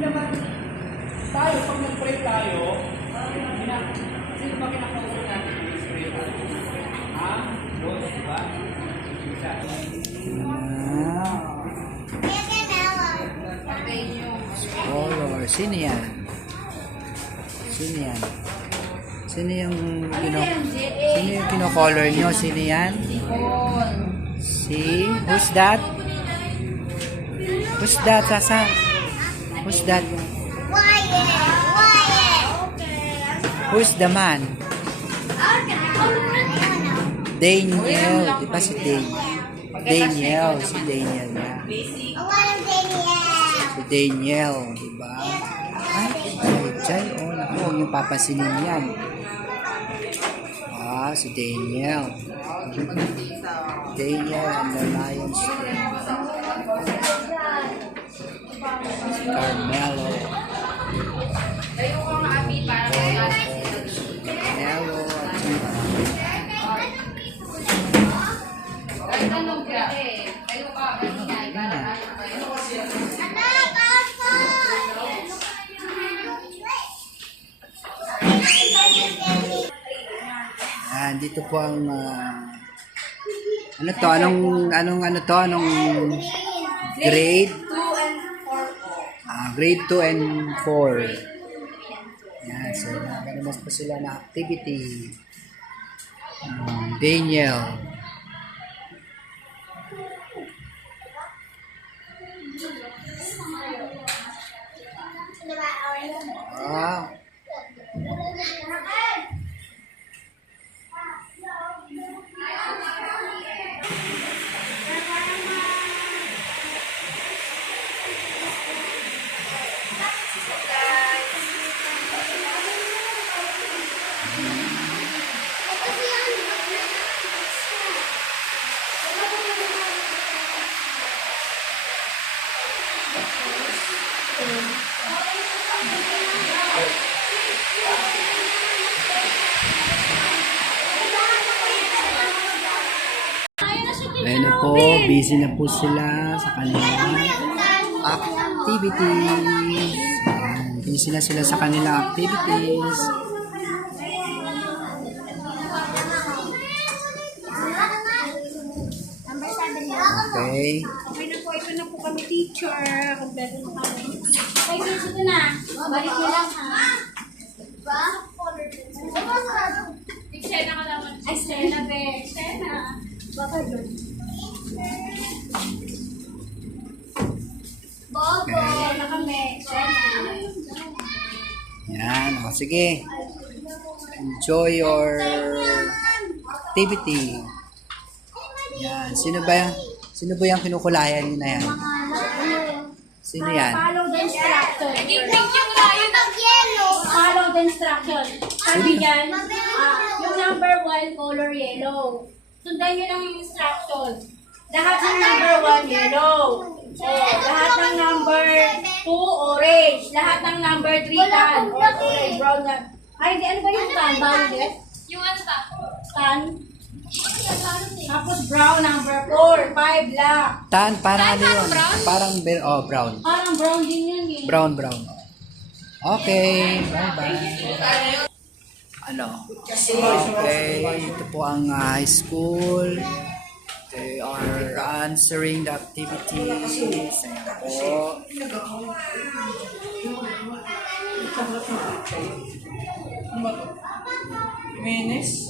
naman tayo, pag nag-pray tayo, sino ba kinakausap natin yung pray tayo? Ha? Diyos, di ba? Color. Sino yan? Sino yan? Sino yung kino Sino yung kino-color nyo? Sino yan? Si Who's that? Who's that, Sasa? Who's that? Who's the man? Daniel. Di ba si Daniel? Daniel. Si Daniel yan. Si Daniel. Di ba? Ay, dyan. Oh, naku, huwag niyong papansinin yan. Ah, si Daniel. Daniel and the Lions Den. Si Carmelo. Carmelo. Yan, dito po ang ah, ano to? Anong anong ano to? Anong grade? Ah, grade 2 and 4. Yan, so nagagamos pa sila na activity. Um, Daniel. Ayun na po, busy na po sila sa kanilang activities. Busy na sila sa kanilang activities. Okay. Okay na po, ito na teacher. Kompleto na kami. Okay, guys, ito na. Balik niyo lang ha. Diba? Eksena ka naman. Ay, Stena, be. Stena. Baka yun. Bobo. Eksena kami. Stena. Yan, o sige. Enjoy your activity. Yan, sino ba yan? Sino ba yung kinukulayan na yan? Sino yan? Follow the instruction. Follow the instruction. Sabi yan, ah, yung number one, color yellow. Sundan nyo lang yung instruction. Lahat ng number one, yellow. Oh, lahat ng number two, orange. Lahat ng number three, tan. Or orange, brown na. Ay, hindi. Ano ba yung tan? Violet? Yung ano ba? Tan. Tapos brown, number four. Five, black. Tan, parang ano yun? brown? Parang, ber- oh, brown. Parang brown din yan eh. Brown, brown. Okay, bye-bye. Ano? Okay, ito po ang ah, high school. They are answering the activities. Ayan po. Menes?